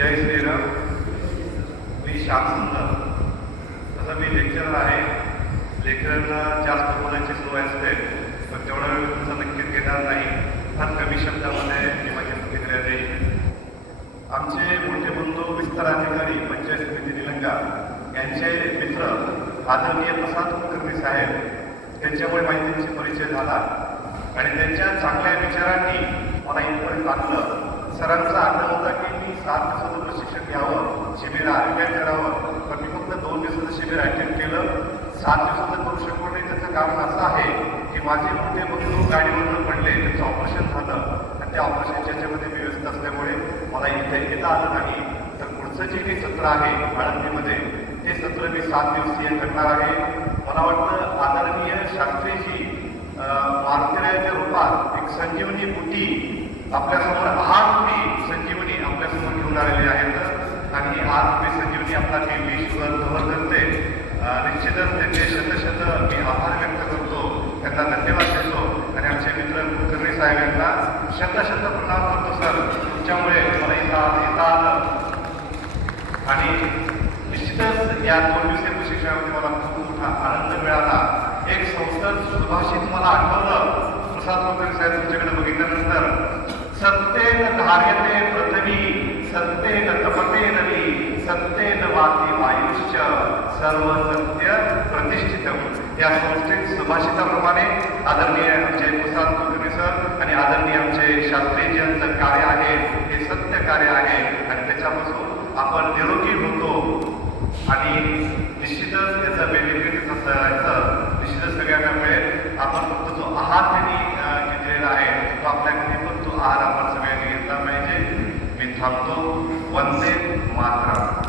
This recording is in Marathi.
जय श्रीराम. मी श्याम सुंदर. तसं मी लेक्चरर आहे. लेक्चररला जास्त बोलायची सवय असते, पण तेवढा वेळ तुमचा नक्कीच घेणार नाही. फार कमी शब्दामध्ये मी माझी प्रतिक्रिया देईल. आमचे मोठे बंधू विस्तार अधिकारी पंचायत समिती निलंगा यांचे मित्र आदरणीय प्रसाद कुलकर्णी साहेब, त्यांच्यामुळे माहितीचा परिचय झाला आणि त्यांच्या चांगल्या विचारांनी मला इथपर्यंत आणलं. सरांचा आग्रह होता की मी 7 दिवसाचं प्रशिक्षण घ्यावं, शिबिर अटेंड करावं, पण मी फक्त 2 दिवसाचं शिबिर अटेंड केलं. 7 दिवसाचं करू शकलो नाही. त्याचं कारण असं आहे की माझे मोठे बंधू गाडीवरून पडले, त्यांचं ऑपरेशन झालं आणि त्या ऑपरेशनच्या याच्यामध्ये मी व्यस्त असल्यामुळे मला इथे येता आलं नाही. तर पुढचं जे काही सत्र आहे आळंदीमध्ये, ते सत्र मी 7 दिवसीय करणार आहे. मला वाटतं आदरणीय शास्त्रीजी मारुतीरायाच्या रूपात एक संजीवनी बुटी आपल्यासमोर, 8 रूपी संजीवनी आपल्यासमोर घेऊन आलेले आहेत आणि ही 8 रूपी संजीवनी आपला टीव्ही शुगर कव्हर करते. निश्चितच त्याचे शतशत मी आभार व्यक्त करतो, त्यांना धन्यवाद देतो आणि आमचे मित्र कुलकर्णी साहेब यांना शतशत प्रणाम करतो. सर, तुमच्यामुळे मला येता आलं आणि निश्चितच या 2 दिवसीय प्रशिक्षणामध्ये मला खूप मोठा आनंद मिळाला. एक संसद सुभाषित मला आठवलं. प्रसाद कुलकर्णी साहेब, तुमच्याकडे बघितल्यानंतर, सत्तेन धार्यते पृथ्वी, सत्तेन तपते नदी, सत्तेन वाती वायुश्च, सर्व सत्य प्रतिष्ठितम. या संस्थेत सुभाषिताप्रमाणे आदरणीय आमचे प्रसाद कुलकर्णी सर आणि आदरणीय आमचे शास्त्रीजी यांचं कार्य आहे, हे सत्य कार्य आहे आणि त्याच्यापासून आपण निरोगी होतो आणि निश्चितच त्याचं बेनिफिट असायचं निश्चितच सगळ्यांना मिळेल. आपण फक्त जो आहार त्यांनी घेतलेला आहे तो आपल्या घरी पण तो आहार आपण सगळ्यांनी घेतला पाहिजे. मी थांबतो. वंदे मातरम.